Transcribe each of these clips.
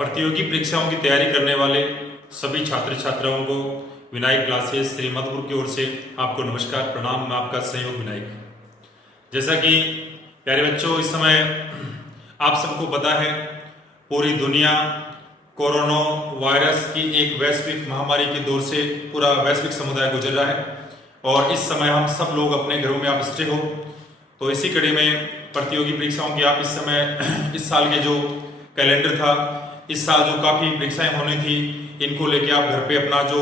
प्रतियोगी परीक्षाओं की तैयारी करने वाले सभी छात्र छात्राओं को विनायक क्लासेस श्री मधुपुर की ओर से आपको नमस्कार प्रणाम। मैं आपका सहयोग विनायक। जैसा कि प्यारे बच्चों, इस समय आप सबको पता है पूरी दुनिया कोरोना वायरस की एक वैश्विक महामारी के दौर से पूरा वैश्विक समुदाय गुजर रहा है और इस समय हम सब लोग अपने घरों में आप स्टे हो। तो इसी कड़ी में प्रतियोगी परीक्षाओं की आप इस समय इस साल के जो कैलेंडर था, इस साल जो काफ़ी परीक्षाएं होनी थी, इनको लेके आप घर पे अपना जो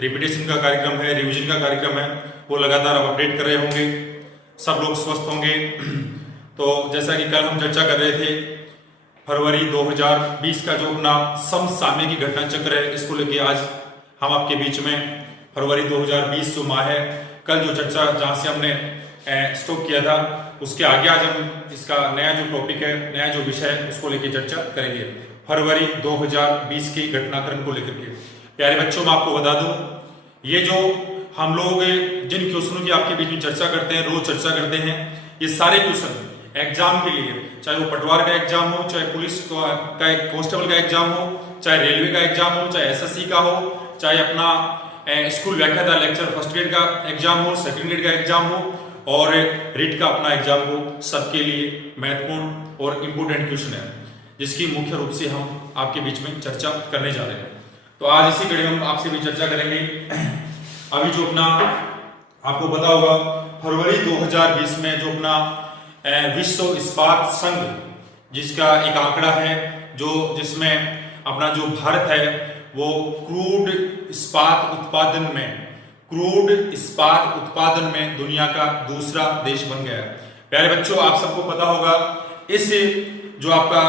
रिपीटेशन का कार्यक्रम है, रिवीजन का कार्यक्रम है, वो लगातार आप अपडेट कर रहे होंगे। सब लोग स्वस्थ होंगे। तो जैसा कि कल हम चर्चा कर रहे थे, फरवरी 2020 का जो अपना समसामयिक घटना चक्र है, इसको लेके आज हम आपके बीच में फरवरी 2020 जो माह है, कल जो चर्चा जहाँ से हमने स्टॉप किया था, उसके आगे आज हम इसका नया जो टॉपिक है, नया जो विषय है, उसको लेके चर्चा करेंगे। फरवरी 2020 के घटनाक्रम को लेकर के प्यारे बच्चों, मैं आपको बता दूं, ये जो हम लोग जिन क्वेश्चनों की आपके बीच में चर्चा करते हैं, रोज चर्चा करते हैं, ये सारे क्वेश्चन एग्जाम के लिए, चाहे वो पटवार का एग्जाम हो, चाहे पुलिस का कांस्टेबल का एग्जाम हो, चाहे रेलवे का एग्जाम हो, चाहे एसएससी का हो, चाहे अपना स्कूल व्याख्याता लेक्चर फर्स्ट ग्रेड का एग्जाम हो, सेकंड ग्रेड का एग्जाम हो और रिट का अपना एग्जाम हो, सबके लिए महत्वपूर्ण और इम्पोर्टेंट क्वेश्चन है, जिसकी मुख्य रूप से हम आपके बीच में चर्चा करने जा रहे हैं। तो आज इसी कड़ी हम आपसे भी चर्चा करेंगे। अभी जो अपना आपको पता होगा, फरवरी 2020 में जो अपना विश्व इस्पात संघ, जिसका एक आंकड़ा है जो जिसमें अपना जो भारत है वो क्रूड इस्पात उत्पादन में दुनिया का दूसरा देश बन गया है। प्यारे बच्चों, आप सबको पता होगा, इस जो आपका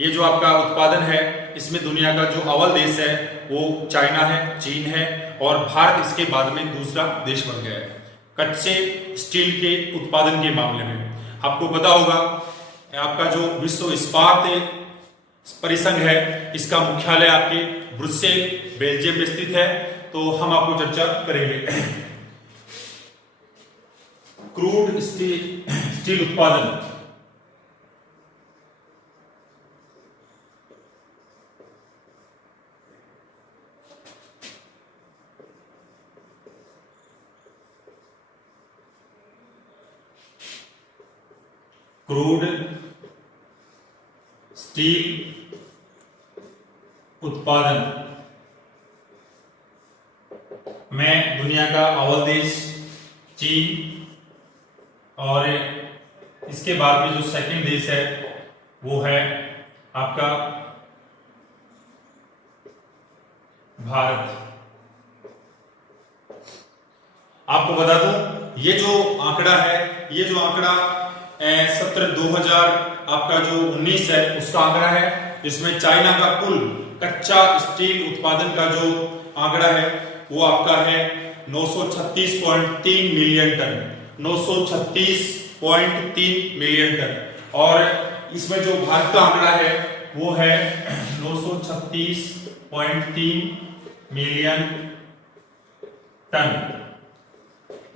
ये जो आपका उत्पादन है, इसमें दुनिया का जो अव्वल देश है वो चाइना है, चीन है और भारत इसके बाद में दूसरा देश बन गया है कच्चे स्टील के उत्पादन के मामले में। आपको पता होगा, आपका जो विश्व इस्पात परिसंघ है, इसका मुख्यालय आपके ब्रुसेल बेल्जियम में स्थित है। तो हम आपको चर्चा करेंगे क्रूड स्टील उत्पादन। क्रूड स्टील उत्पादन में दुनिया का अव्वल देश चीन और इसके बाद में जो सेकंड देश है वो है आपका भारत। आपको बता दूं, ये जो आंकड़ा है, ये जो आंकड़ा 2000 आपका जो 19 है उसका आंकड़ा है, जिसमें चाइना का कुल कच्चा स्टील उत्पादन का जो आंकड़ा है वो आपका है 936.3 मिलियन टन, 936.3 मिलियन टन। और इसमें जो भारत का आंकड़ा है वो है 936.3 मिलियन टन।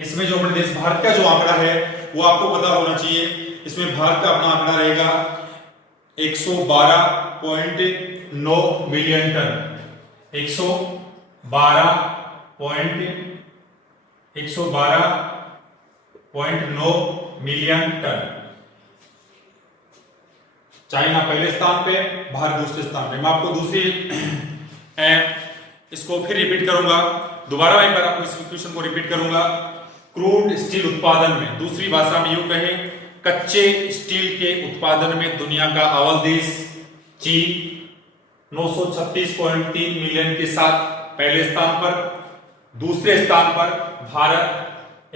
इसमें जो अपने देश भारत का जो आंकड़ा है वो आपको पता होना चाहिए, इसमें भारत का अपना आंकड़ा रहेगा 112.9 million ton, 112.9 million ton. China पहले स्थान पे, भारत दूसरे स्थान पे। मैं आपको दूसरी इसको फिर रिपीट करूंगा, दोबारा एक बार आपको इस क्वेश्चन को रिपीट करूंगा। क्रूड स्टील उत्पादन में, दूसरी भाषा में यूं कहें, कच्चे स्टील के उत्पादन में दुनिया का अव्वल देश चीन 936.3 मिलियन के साथ पहले स्थान पर, दूसरे स्थान पर भारत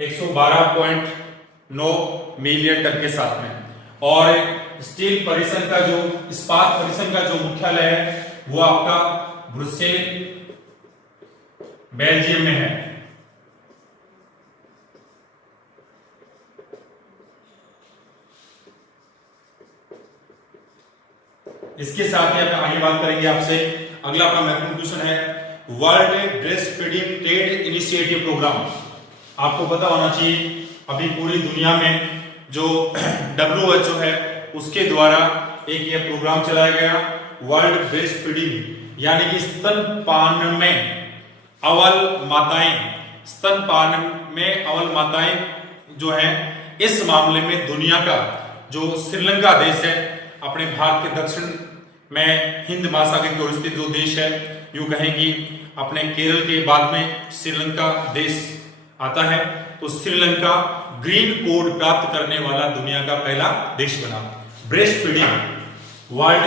112.9 मिलियन टन के साथ में। और स्टील परिसंघ का जो इस्पात परिसंघ का जो मुख्यालय है वो आपका ब्रुसेल बेल्जियम में है। इसके साथ ही हम आगे बात करेंगे आपसे। अगला अपना महत्वपूर्ण क्वेश्चन है world breastfeeding trade initiative programme. आपको पता होना चाहिए, अभी पूरी दुनिया में जो WHO है उसके द्वारा एक ये प्रोग्राम चलाया गया वर्ल्ड ब्रेस्ट फीडिंग, यानी कि स्तनपान में अव्वल माताएं जो है, इस मामले में दुनिया का जो श्रीलंका देश है, अपने भारत के दक्षिण में हिंद महासागर की ओर स्थित जो देश है, यूं कहें कि अपने केरल के बाद में श्रीलंका देश आता है। तो श्रीलंका ग्रीन कोड प्राप्त करने वाला दुनिया का पहला देश बना। Breastfeeding, world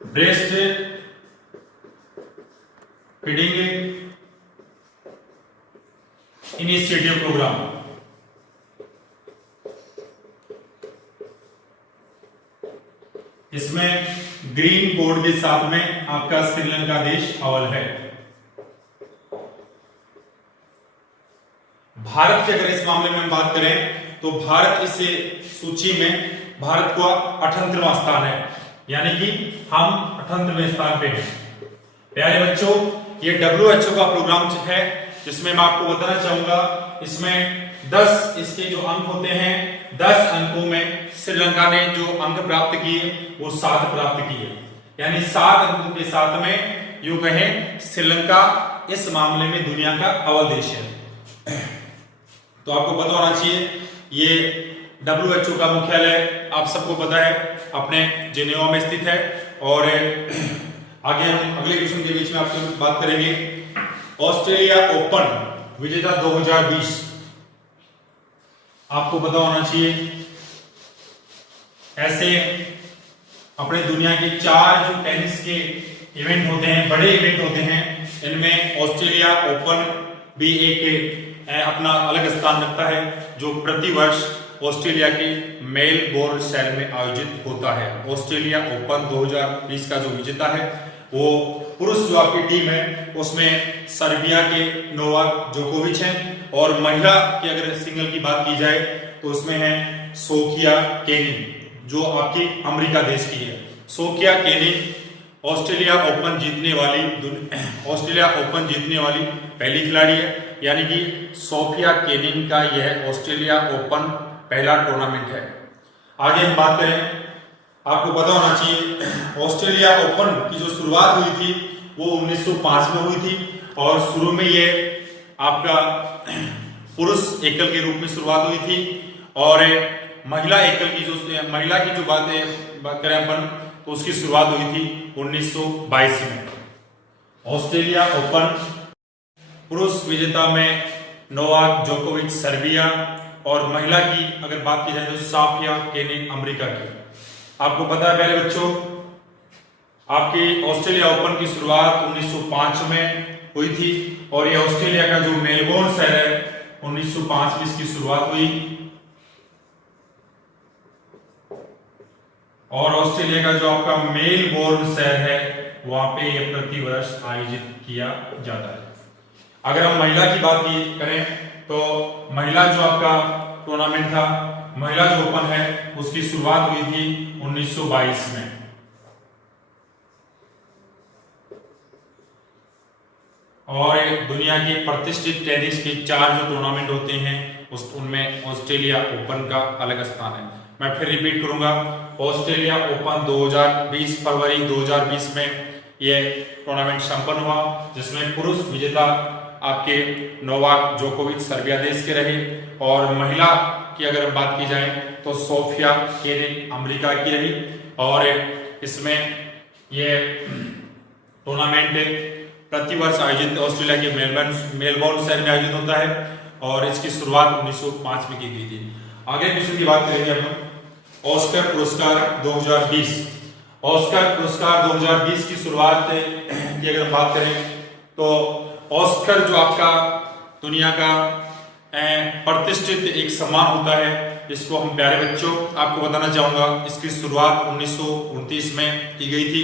breastfeeding initiative programme, इसमें ग्रीन कोड के साथ में आपका श्रीलंका देश अव्वल है। भारत की अगर इस मामले में हम बात करें तो भारत इस सूची में भारत का 78वां स्थान है, यानी कि हम 78वें स्थान पे हैं। प्यारे बच्चों, ये WHO का प्रोग्राम है जिसमें मैं आपको बताना चाहूंगा, इसमें 10 इसके जो अंक होते हैं, 10 अंकों में श्रीलंका ने जो अंक प्राप्त किए वो 7 प्राप्त किए, यानी 7 अंकों के साथ में यूं कहें श्रीलंका इस मामले में दुनिया का अव्वल देश है। तो आपको पता होना चाहिए ये WHO का मुख्यालय आप सबको पता है अपने जेनेवा में स्थित है। और आगे हम अगले क्वेश्चन के बीच में आपसे बात करेंगे। ऑस्ट्रेलिया ओपन विजेता 2020, आपको पता होना चाहिए ऐसे अपने दुनिया के 4 जो टेनिस के इवेंट होते हैं, बड़े इवेंट होते हैं, इनमें ऑस्ट्रेलिया ओपन भी एक अपना अलग स्थान रखता है, जो प्रतिवर्ष ऑस्ट्रेलिया के मेलबोर्न शहर में आयोजित होता है। ऑस्ट्रेलिया ओपन 2020 का जो विजेता है वो पुरुष जो आपकी टीम है उसमें सर्बिया के नोवाक जोकोविच हैं, और महिला की अगर सिंगल की बात की जाए तो उसमें है सोफिया केनिन जो आपकी अमेरिका देश की है। सोफिया केनिन ऑस्ट्रेलिया ओपन जीतने वाली पहली खिलाड़ी है, यानी कि सोफिया केनिन का यह ऑस्ट्रेलिया ओपन पहला टूर्नामेंट है। आगे हम बात करें, आपको पता होना चाहिए ऑस्ट्रेलिया ओपन की जो शुरुआत हुई थी वो 1905 में हुई थी, और शुरू में ये आपका पुरुष एकल के रूप में शुरुआत हुई थी, और महिला की जो बात करें अपन तो उसकी शुरुआत हुई थी 1922 में। ऑस्ट्रेलिया ओपन पुरुष विजेता में नोवाक जोकोविच सर्बिया, और महिला की अगर बात की जाए तो सोफिया केनिन अमेरिका की। आपको पता है प्यारे बच्चों, आपकी ऑस्ट्रेलिया ओपन की शुरुआत 1905 में हुई थी, और ये ऑस्ट्रेलिया का जो मेलबोर्न शहर है 1905 में इसकी शुरुआत हुई, और ऑस्ट्रेलिया का जो आपका मेलबोर्न शहर है वहां पे ये प्रतिवर्ष आयोजित किया जाता है। अगर हम महिला की बात करें तो महिला जो आपका टूर्नामेंट था, महिला जो ओपन है उसकी शुरुआत हुई थी 1922 में, और दुनिया के प्रतिष्ठित टेनिस के 4 जो टूर्नामेंट होते हैं उनमें ऑस्ट्रेलिया ओपन का अलग स्थान है। मैं फिर रिपीट करूंगा, ऑस्ट्रेलिया ओपन 2020 फरवरी 2020 में यह टूर्नामेंट संपन्न हुआ, जिसमें पुरुष विजेता आपके नोवाक जोकोविच सर्बिया देश के रहे, और महिला की अगर बात की जाए तो सोफिया केनिन अमेरिका की रही। और इसमें यह टूर्नामेंट प्रतिवर्ष आयोजित ऑस्ट्रेलिया के मेलबोर्न शहर में आयोजित होता है, और इसकी शुरुआत 1905 में की गई थी। आगे क्वेश्चन की बात करेंगे हम, ऑस्कर पुरस्कार 2020। ऑस्कर पुरस्कार 2020 की शुरुआत की अगर बात करें तो ऑस्कर जो आपका दुनिया का प्रतिष्ठित एक सम्मान होता है, जिसको हम प्यारे बच्चों आपको बताना चाहूंगा, इसकी शुरुआत 1929 में की गई थी।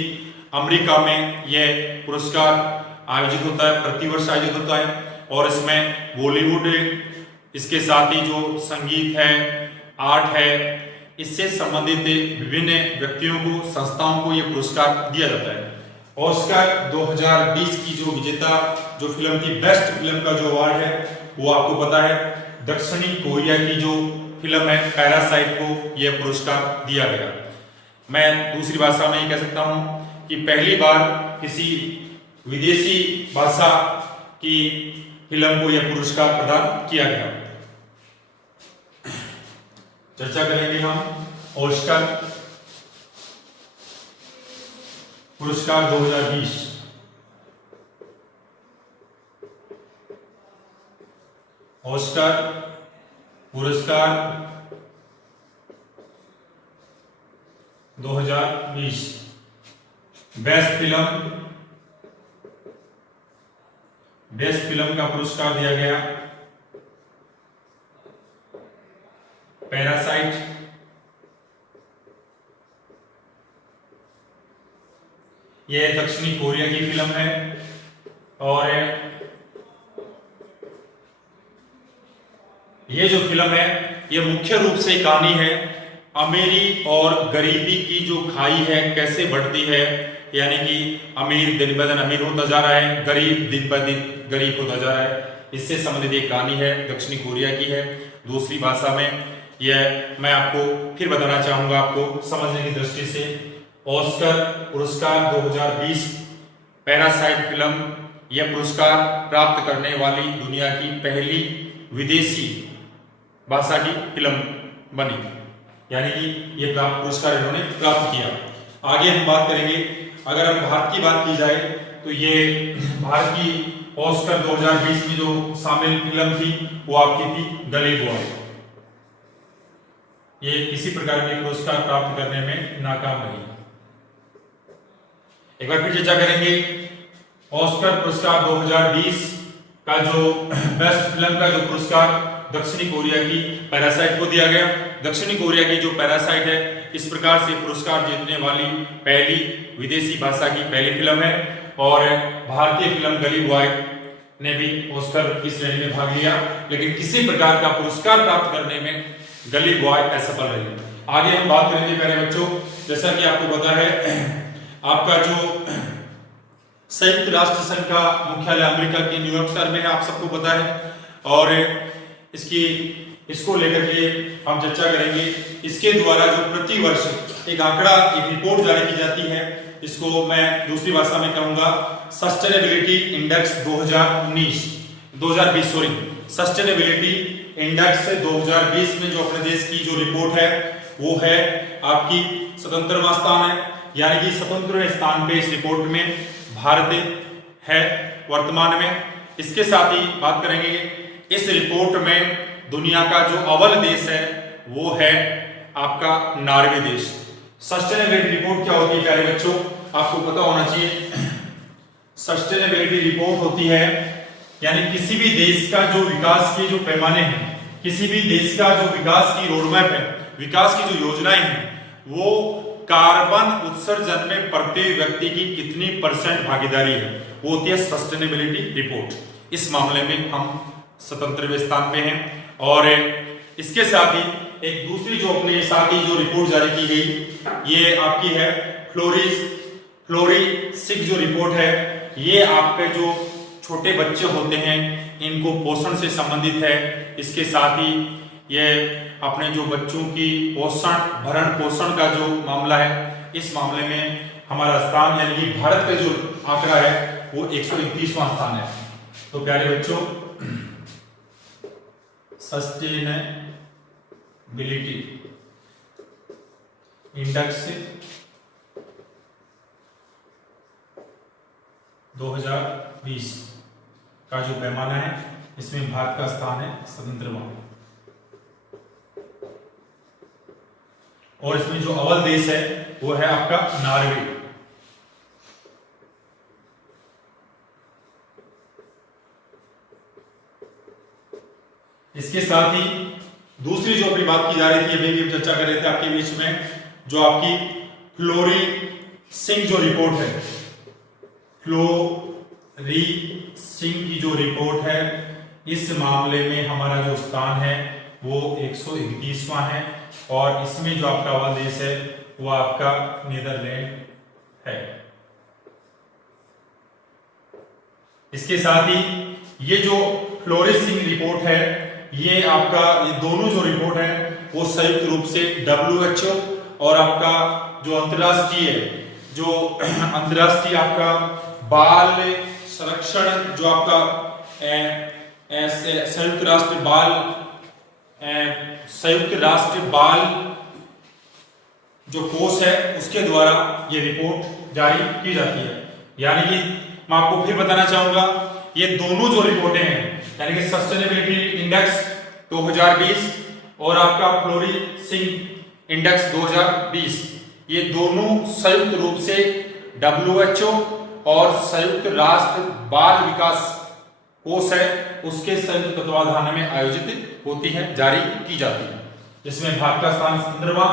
अमेरिका में यह पुरस्कार आयोजित होता है, प्रतिवर्ष आयोजित होता है, और इसमें बॉलीवुड, इसके साथ ही जो संगीत है, आर्ट है, इससे संबंधित विभिन्न व्यक्तियों को, संस्थाओं को यह पुरस्कार दिया जाता है। ऑस्कर 2020 की जो विजेता जो फिल्म थी, बेस्ट फिल्म का जो अवार्ड है वो आपको पता है दक्षिणी कोरिया की जो फिल्म है पैरासाइट को यह पुरस्कार दिया गया। मैं दूसरी भाषा में ये कह सकता हूं कि पहली बार किसी विदेशी भाषा की फिल्म को यह पुरस्कार प्रदान किया गया। चर्चा करेंगे हम ऑस्कर पुरस्कार 2020। ऑस्कर पुरस्कार 2020 बेस्ट फिल्म का पुरस्कार दिया गया पैरासाइट। यह दक्षिणी कोरिया की फिल्म है और ये जो फिल्म है ये मुख्य रूप से कहानी है अमीरी और गरीबी की जो खाई है कैसे बढ़ती है, यानी कि अमीर दिन ब दिन अमीर होता जा रहा है, गरीब दिन ब दिन गरीब होता जा रहा है। इससे संबंधित एक कहानी है, दक्षिणी कोरिया की है। दूसरी भाषा में यह मैं आपको फिर बताना चाहूंगा आपको समझने की दृष्टि से। ऑस्कर पुरस्कार 2020 पैरासाइट फिल्म यह पुरस्कार प्राप्त करने वाली दुनिया की पहली विदेशी भाषा की फिल्म बनी, यानी कि ये पुरस्कार इन्होंने प्राप्त किया। आगे हम बात करेंगे, अगर हम भारत की बात की जाए तो ये भारत की ऑस्कर 2020 में जो शामिल फिल्म थी वो आपकी थी गली बॉय। ये किसी प्रकार के पुरस्कार प्राप्त करने में नाकाम रही। एक बार फिर चर्चा करेंगे ऑस्कर पुरस्कार 2020 का जो बेस्ट फिल्म का जो पुरस्कार दक्षिणी कोरिया की पैरासाइट को दिया गया। दक्षिणी कोरिया की जो पैरासाइट है इस प्रकार से पुरस्कार जीतने वाली पहली विदेशी भाषा की पहली फिल्म है और भारतीय फिल्म गली बॉय ने भी ऑस्कर की श्रेणी में भाग लिया, लेकिन किसी प्रकार का पुरस्कार प्राप्त करने में गली बॉय असफल रही। आगे हम बात करेंगे प्यारे बच्चों, जैसा कि आपको पता है आपका जो संयुक्त राष्ट्र संघ का मुख्यालय अमेरिका के न्यूयॉर्क शहर में है, आप सबको पता है। और इसको लेकर के हम चर्चा करेंगे। इसके द्वारा जो प्रति वर्ष एक आंकड़ा एक रिपोर्ट जारी की जाती है, इसको मैं दूसरी भाषा में कहूंगा सस्टेनेबिलिटी इंडेक्स 2020 सस्टेनेबिलिटी इंडेक्स 2020 में जो अपने देश की जो रिपोर्ट है वो है आपकी 77वां स्थान है, यानी कि 77वें स्थान पे इस रिपोर्ट में भारत है वर्तमान में। इसके साथ ही बात करेंगे इस रिपोर्ट में दुनिया का जो अव्वल देश है वो है आपका नॉर्वे देश। सस्टेनेबिलिटी रिपोर्ट क्या होती है प्यारे बच्चों, आपको पता होना चाहिए। सस्टेनेबिलिटी रिपोर्ट होती है यानी किसी भी देश का जो विकास के जो पैमाने हैं, किसी भी देश का जो विकास की रोडमैप है, विकास की जो योजनाएं हैं, वो कार्बन उत्सर्जन में प्रत्येक व्यक्ति की कितनी % भागीदारी है, वो होती है सस्टेनेबिलिटी रिपोर्ट। इस मामले में हम 77वें स्थान पे हैं। और इसके साथ ही एक दूसरी जो अपने साथ ही जो रिपोर्ट जारी की गई ये आपकी है फ्लोरी-6 जो रिपोर्ट है, ये आपके जो छोटे बच्चे होते हैं इनको पोषण से संबंधित है। इसके साथ ही ये अपने जो बच्चों की भरण पोषण का जो मामला है, इस मामले में हमारा स्थान यानी कि भारत का जो आंकड़ा है वो 131वां स्थान है। तो प्यारे बच्चों सस्टेनेबिलिटी इंडेक्स 2020 का जो पैमाना है इसमें भारत का स्थान है 77वां और इसमें जो अव्वल देश है वो है आपका नॉर्वे। इसके साथ ही दूसरी जो अपनी बात की जा रही थी, अभी भी हम चर्चा कर रहे थे आपके बीच में, जो आपकी फ्लोरी-6 जो रिपोर्ट है, फ्लोरी-6 की जो रिपोर्ट है, इस मामले में हमारा जो स्थान है वो 131वां है और इसमें जो आपका अव्वल देश है वो आपका नीदरलैंड है। इसके साथ ही ये जो फ्लोरी-6 रिपोर्ट है ये आपका ये दोनों जो रिपोर्ट है वो संयुक्त रूप से WHO और आपका जो अंतरराष्ट्रीय आपका बाल संरक्षण जो आपका संयुक्त राष्ट्र बाल जो कोष है उसके द्वारा ये रिपोर्ट जारी की जाती है। यानी कि मैं आपको फिर बताना चाहूंगा, ये दोनों जो रिपोर्टें हैं यानी कि सस्टेनेबिलिटी इंडेक्स 2020 और आपका फ्लोरिशिंग इंडेक्स 2020, ये दोनों संयुक्त रूप से WHO और संयुक्त राष्ट्र बाल विकास कोष है उसके संयुक्त तत्वाधान में आयोजित होती है, जारी की जाती है। इसमें भारत का स्थान 15वां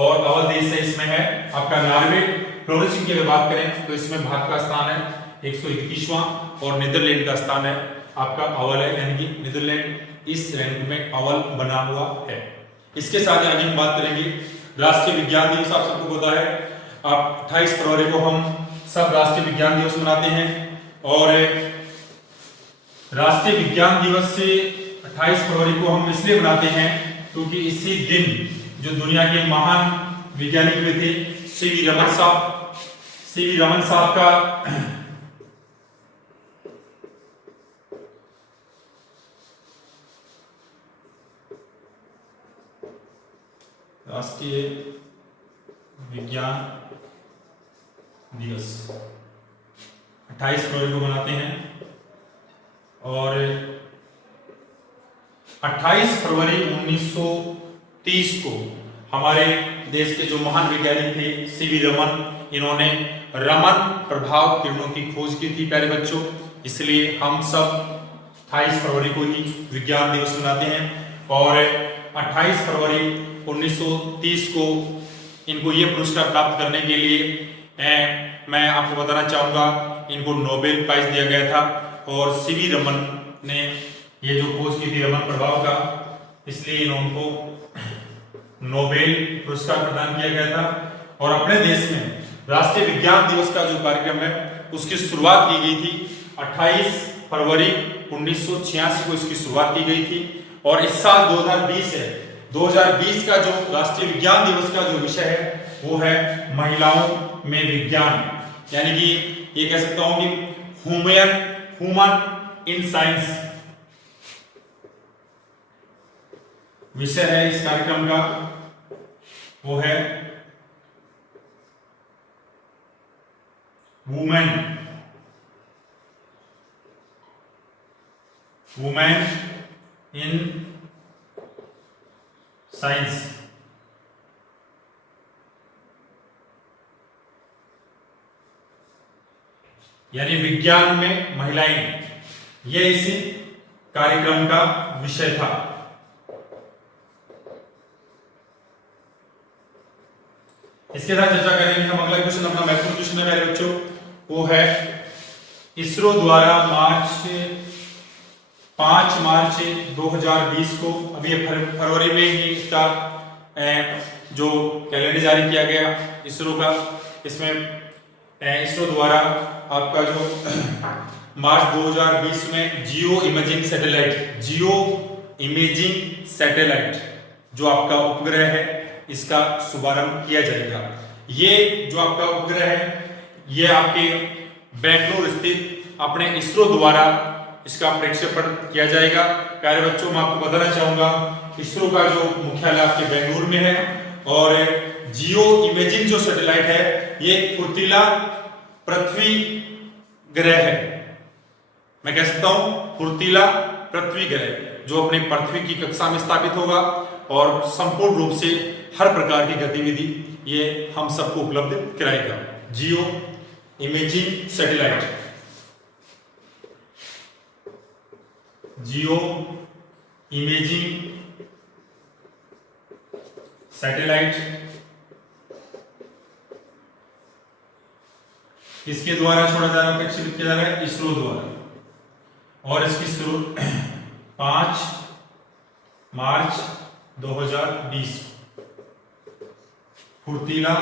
और अव्वल देश है इसमें है आपका नॉर्वे। फ्लोरिशिंग की अगर बात करें तो इसमें भारत का स्थान है 121वां और नीदरलैंड का स्थान है आपका अव्वल है, यानी कि नीदरलैंड इस रैंक में अव्वल बना हुआ है। इसके साथ आगे हम बात करेंगे राष्ट्रीय विज्ञान दिवस। आप सबको पता है आप 28 फरवरी को हम सब राष्ट्रीय विज्ञान दिवस मनाते हैं और राष्ट्रीय विज्ञान दिवस से 28 फरवरी को हम इसलिए मनाते हैं क्योंकि इसी दिन जो दुनिया के महान वैज्ञानिक हुए थे सीवी रमन साहब का राष्ट्रीय विज्ञान दिवस 28 फरवरी को मनाते हैं और 28 फरवरी 1930 को हमारे देश के जो महान वैज्ञानिक थे सीवी रमन, इन्होंने रमन प्रभाव किरणों की खोज की थी प्यारे बच्चों, इसलिए हम सब 28 फरवरी को ही विज्ञान दिवस मनाते हैं। और 28 फरवरी 1930 को इनको ये पुरस्कार प्राप्त करने के लिए मैं आपको बताना चाहूंगा इनको नोबेल प्राइज दिया गया था और सीवी रमन ने ये जो खोज की थी रमन प्रभाव का, इसलिए इनको नोबेल पुरस्कार प्रदान किया गया था। और अपने देश में राष्ट्रीय विज्ञान दिवस का जो कार्यक्रम है उसकी शुरुआत की गई थी 28 फरवरी 1986 को इसकी शुरुआत की गई थी और इस साल 2020 है। 2020 का जो राष्ट्रीय विज्ञान दिवस का जो विषय है वो है महिलाओं में विज्ञान, यानी कि ये कह सकता हूं कि ह्यूमन इन साइंस विषय है इस कार्यक्रम का, वो है वुमेन इन साइंस। यानी विज्ञान में महिलाएं, यह इस कार्यक्रम का विषय था। इसके साथ चर्चा करेंगे हम अगला क्वेश्चन, अपना महत्वपूर्ण क्वेश्चन है मेरे बच्चों, वो है इसरो द्वारा 5 मार्च 2020 को, अभी फरवरी में ही इसका जो कैलेंडर जारी किया गया इसरो का, इसमें इसरो द्वारा आपका जो मार्च 2020 में जियो इमेजिंग सैटेलाइट जो आपका उपग्रह है इसका शुभारंभ किया जाएगा। ये जो आपका उपग्रह है ये आपके बेंगलुरु स्थित अपने इसरो द्वारा इसका प्रक्षेपण किया जाएगा। प्यारे बच्चों, मैं आपको बताना चाहूंगा इसरो का जो मुख्यालय आपके बेंगलुरु में है और जियो इमेजिंग जो सैटेलाइट है ये फुर्तीला पृथ्वी ग्रह है। मैं कह सकता हूं फुर्तीला पृथ्वी ग्रह जो अपनी पृथ्वी की कक्षा में स्थापित होगा और संपूर्ण रूप से हर प्रकार की गतिविधि ये हम सबको उपलब्ध कराएगा। जियो इमेजिंग सैटेलाइट, जियो इमेजिंग सैटेलाइट किसके द्वारा छोड़ा जा रहा है, प्रक्षेपित किया जा रहा है? इसरो द्वारा। और इसकी शुरू 5 मार्च 2020 फुर्तीला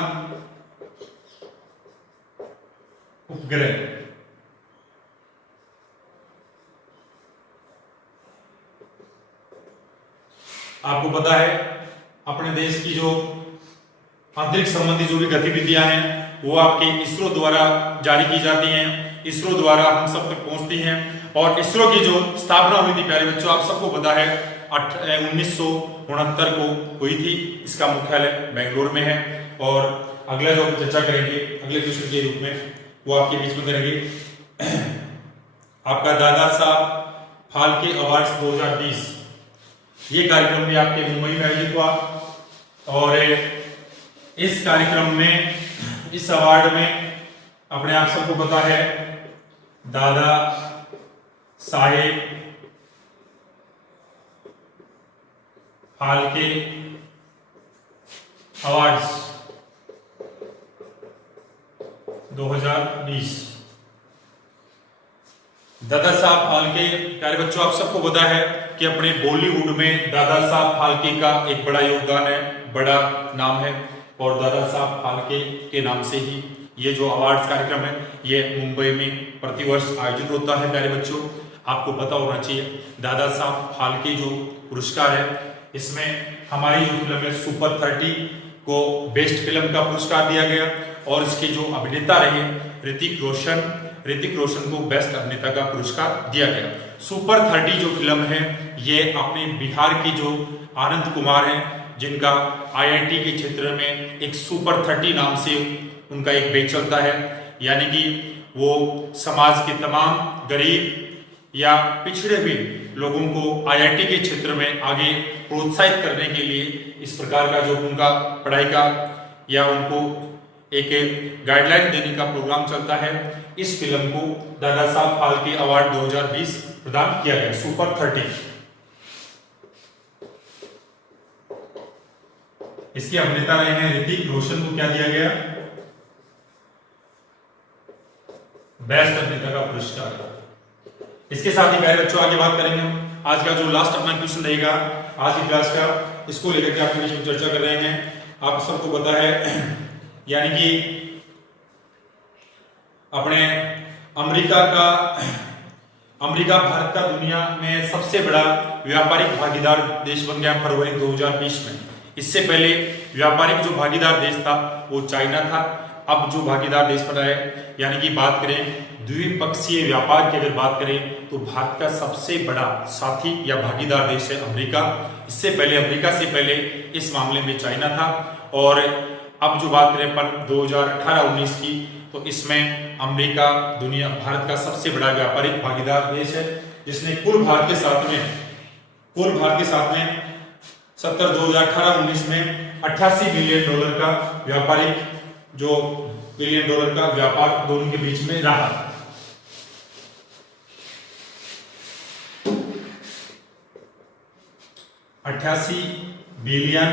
उपग्रह आपको पता है अपने देश की जो अंतरिक्ष संबंधी जो भी गतिविधियां हैं वो आपके इसरो द्वारा जारी की जाती हैं, इसरो द्वारा हम सब तक पहुंचती हैं। और इसरो की जो स्थापना हुई थी प्यारे बच्चों, आप सबको पता है 1969 को हुई थी। इसका मुख्यालय बेंगलोर में है। और अगला जो चर्चा करेंगे अगले क्वेश्चन के रूप में वो आपके बीच में करेंगे आपका दादा साहब फाल्के अवार्ड्स 2020। ये कार्यक्रम भी आपके मुंबई में आयोजित हुआ और इस कार्यक्रम में इस अवार्ड में अपने आप सबको पता है दादा साहेब फाल्के अवार्ड्स 2020। दादा साहब फाल्के, प्यारे बच्चों आप सबको पता है कि अपने बॉलीवुड में दादा साहब फाल्के का एक बड़ा योगदान है, बड़ा नाम है। और दादा साहब फाल्के के नाम से ही ये जो अवार्ड्स कार्यक्रम है ये मुंबई में प्रतिवर्ष आयोजित होता है। प्यारे बच्चों आपको पता होना चाहिए दादा साहब फाल्के जो पुरस्कार है इसमें हमारी जो फिल्म है सुपर 30 को बेस्ट फिल्म का पुरस्कार दिया गया और इसके जो अभिनेता रहे ऋतिक रोशन को बेस्ट अभिनेता का पुरस्कार दिया गया। सुपर 30 जो फिल्म है ये अपने बिहार की जो आनंद कुमार है जिनका IIT के क्षेत्र में एक सुपर 30 नाम से उनका एक बैच चलता है, यानी कि वो समाज के तमाम गरीब या पिछड़े हुए लोगों को IIT के क्षेत्र में आगे प्रोत्साहित करने के लिए इस प्रकार का जो उनका पढ़ाई का या उनको एक गाइडलाइन देने का प्रोग्राम चलता है। इस फिल्म को दादा साहब फाल्के अवार्ड 2020 प्रदान किया गया सुपर 30। इसके अभिनेता रहे हैं ऋतिक रोशन को क्या दिया गया बेस्ट अभिनेता का पुरस्कार। इसके साथ ही प्यारे बच्चों आगे बात करेंगे हम आज का जो लास्ट अपना क्वेश्चन रहेगा आज की क्लास का, इसको लेकर के आपके बीच में चर्चा कर रहे हैं। आप सबको पता है यानी कि अपने अमेरिका भारत का दुनिया में सबसे बड़ा व्यापारिक भागीदार देश बन गया फरवरी 2020 में। इससे पहले व्यापारिक जो भागीदार देश था वो चाइना था। अब जो भागीदार देश बना है यानी कि बात करें द्विपक्षीय व्यापार की अगर बात करें तो भारत का सबसे बड़ा साथी या भागीदार देश है अमेरिका। इससे पहले अमेरिका से पहले इस मामले में चाइना था। और अब जो बात करें अपन 2018-19 की तो इसमें अमेरिका भारत का सबसे बड़ा व्यापारिक भागीदार देश है जिसने कुल भारत के साथ में 2018-19 में $88 बिलियन का व्यापारिक जो बिलियन डॉलर का व्यापार दोनों के बीच में रहा। $88 बिलियन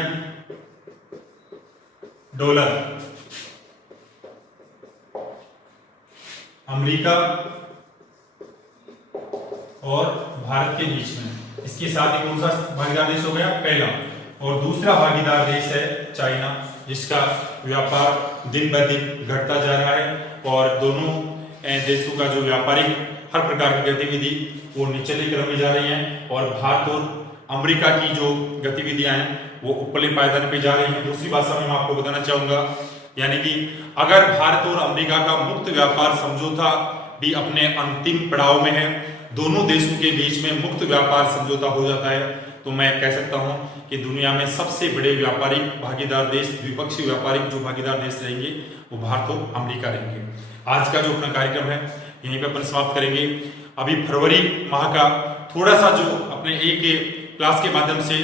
अमेरिका और भारत के बीच में। इसके साथ ही कौन सा भागीदार देश हो गया पहला। और दूसरा भागीदार देश है चाइना जिसका व्यापार दिन ब दिन घटता जा रहा है और दोनों देशों का जो व्यापारिक हर प्रकार की गतिविधि वो निचले क्रम में जा रही है और भारत और अमेरिका की जो गतिविधियां हैं वो ऊपरले पायदान पे जा रही हैं। दूसरी भाषा में मैं आपको बताना चाहूंगा यानी कि अगर भारत और अमेरिका का मुक्त व्यापार समझौता भी अपने अंतिम पड़ाव में है, दोनों देशों के बीच में मुक्त व्यापार समझौता हो जाता है तो मैं कह सकता हूं कि दुनिया में सबसे बड़े व्यापारिक भागीदार देश द्विपक्षीय व्यापारिक जो भागीदार देश रहेंगे वो भारत और अमेरिका रहेंगे। आज का जो अपना कार्यक्रम है यहीं पे अपन समाप्त करेंगे। अभी फरवरी माह का थोड़ा सा जो अपने एक क्लास के माध्यम से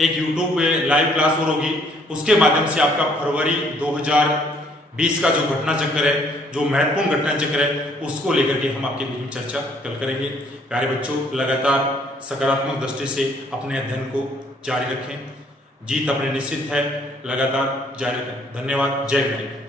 एक यूट्यूब पे लाइव क्लास और होगी, उसके माध्यम से आपका फरवरी 2020 का जो घटना चक्र है, जो महत्वपूर्ण घटना चक्र है, उसको लेकर के हम आपके बीच में चर्चा कल करेंगे। प्यारे बच्चों लगातार सकारात्मक दृष्टि से अपने अध्ययन को जारी रखें। जीत अपने निश्चित है, लगातार जारी रखें। धन्यवाद। जय हिंद।